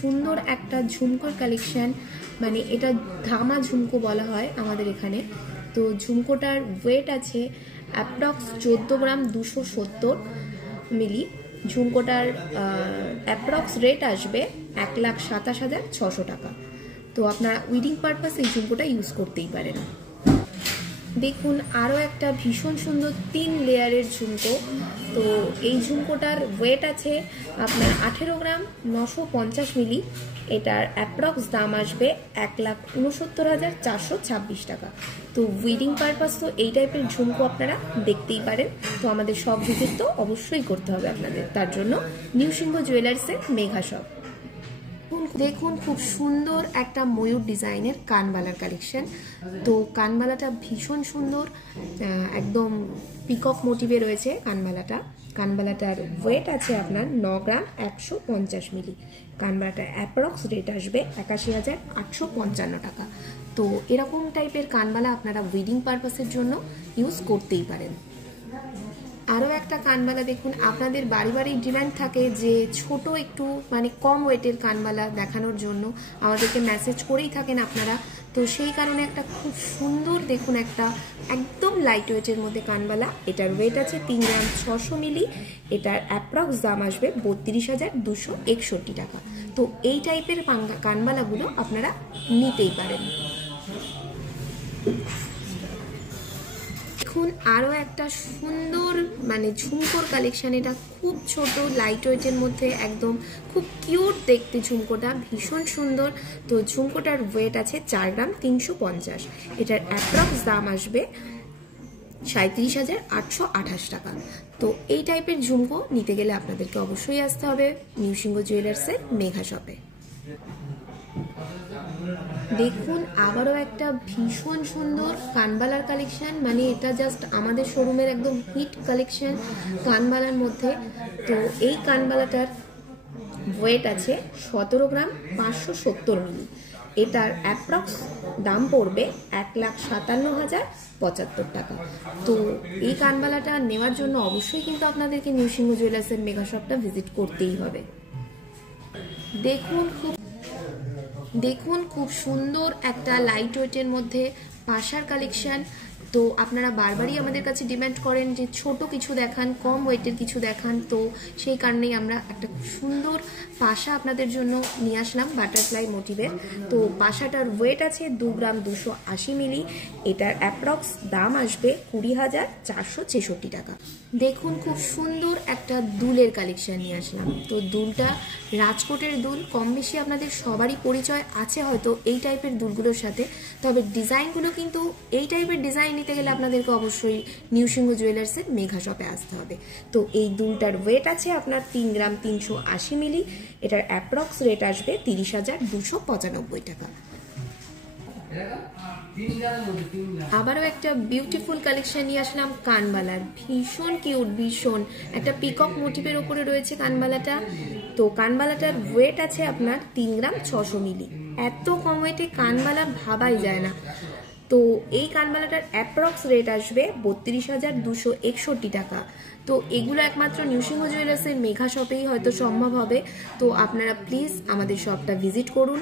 সুন্দর একটা ঝুমকোর কালেকশন, মানে এটা ধামা ঝুমকো বলা হয় আমাদের এখানে। তো ঝুমকোটার ওয়েট আছে অ্যাপ্রক্স 14 গ্রাম 270 মিলি। ঝুমকোটার অ্যাপ্রক্স রেট আসবে 1,27,600 টাকা। তো আপনারা উইডিং পারপাস এই ঝুমকোটা ইউজ করতেই পারেন। দেখুন আরও একটা ভীষণ সুন্দর 3 লেয়ারের ঝুমকো। তো এই ঝুমকোটার ওয়েট আছে আপনার 18 গ্রাম 950 মিলি। এটার অ্যাপ্রক্স দাম আসবে 1,69,426 টাকা। তো উইডিং পারপাস তো এই টাইপের ঝুমকো আপনারা দেখতেই পারেন। তো আমাদের শপ ভিজিট তো অবশ্যই করতে হবে আপনাদের, তার জন্য নিউ সিংহ জুয়েলার্সের মেঘা শপ। দেখুন খুব সুন্দর একটা ময়ূর ডিজাইনের কানবালার কালেকশন। তো কানবালাটা ভীষণ সুন্দর, একদম পিকক মোটিভে রয়েছে কানবালাটা। কানবালাটার ওয়েট আছে আপনার 9 গ্রাম 150 মিলি। কানবালাটার অ্যাপ্রক্স রেট আসবে 81,855 টাকা। তো এরকম টাইপের কানবালা আপনারা উইডিং পারপাসের জন্য ইউজ করতেই পারেন। আরও একটা কানবালা দেখুন, আপনাদের বাড়ি বাড়ি ডিমান্ড থাকে যে ছোট একটু মানে কম ওয়েটের কানবালা দেখানোর জন্য আমাদেরকে মেসেজ করেই থাকেন আপনারা। তো সেই কারণে একটা খুব সুন্দর দেখুন একটা একদম লাইট ওয়েটের মধ্যে কানবালা। এটার ওয়েট আছে 3 গ্রাম 600 মিলি। এটার অ্যাপ্রক্স দাম আসবে 32,261 টাকা। তো এই টাইপের কানবালাগুলো আপনারা নিতেই পারেন। দেখুন আরও একটা সুন্দর মানে ঝুমকোর কালেকশন। এটা খুব ছোট লাইট ওয়েটের মধ্যে একদম খুব কিউট দেখতে ঝুমকোটা, ভীষণ সুন্দর। তো ঝুমকোটার ওয়েট আছে 4 গ্রাম 350। এটার অ্যাপ্রক্স দাম আসবে 37,828 টাকা। তো এই টাইপের ঝুমকো নিতে গেলে আপনাদেরকে অবশ্যই আসতে হবে নিউ সিংহ জুয়েলার্সের মেঘা শপে। দেখুন আবারও একটা ভীষণ সুন্দর কানবালার কালেকশন, মানে এটা জাস্ট আমাদের শোরুমের একদম হিট কালেকশন কানবালার মধ্যে। তো এই কানবালাটার ওয়েট আছে 17 গ্রাম 570 মিলি। এটার অ্যাপ্রক্স দাম পড়বে 1,57,075 টাকা। তো এই কানবালাটা নেওয়ার জন্য অবশ্যই কিন্তু আপনাদেরকে নিউ সিংহ জুয়েলার্সের মেগা শপটা ভিজিট করতেই হবে। দেখুন খুব সুন্দর একটা লাইট ওয়েটের মধ্যে পাশার কালেকশন। তো আপনারা বারবারই আমাদের কাছে ডিমান্ড করেন যে ছোট কিছু দেখান, কম ওয়েটের কিছু দেখান। তো সেই কারণেই আমরা একটা সুন্দর পাশা আপনাদের জন্য নিয়ে আসলাম বাটারফ্লাই মোটিভের। তো পাশাটার ওয়েট আছে 2 গ্রাম 280 মিলি। এটার অ্যাপ্রক্স দাম আসবে 20,466 টাকা। দেখুন খুব সুন্দর একটা দুলের কালেকশন নিয়ে আসলাম। তো দুলটা রাজকোটের দুল, কম বেশি আপনাদের সবারই পরিচয় আছে হয়তো এই টাইপের দুলগুলোর সাথে। তবে ডিজাইনগুলো কিন্তু এই টাইপের ডিজাইন নিতে গেলে আপনাদেরকে অবশ্যই নিউ সিংহ জুয়েলার্সের মেঘা শপে আসতে হবে। তো এই দুলটার ওয়েট আছে আপনার 3 গ্রাম 380 মিলি। এটার অ্যাপ্রক্স রেট আসবে 30,295 টাকা। আবারও একটা বিউটিফুল কালেকশন নিয়ে আসলাম কানবালার, ভীষণ কিউট, ভীষণ একটা পিকক মোটিভের ওপরে রয়েছে কানবালাটা। তো কানবালাটার ওয়েট আছে আপনার 3 গ্রাম 600 মিলি। এত কম ওয়েটে কানবালা ভাবাই যায় না। তো এই কানবালাটার অ্যাপ্রক্স রেট আসবে 32,261 টাকা। তো এগুলো একমাত্র নিউ সিংহ জুয়েলার্সের মেঘা শপেই হয়তো সম্ভব হবে। তো আপনারা প্লিজ আমাদের শপটা ভিজিট করুন।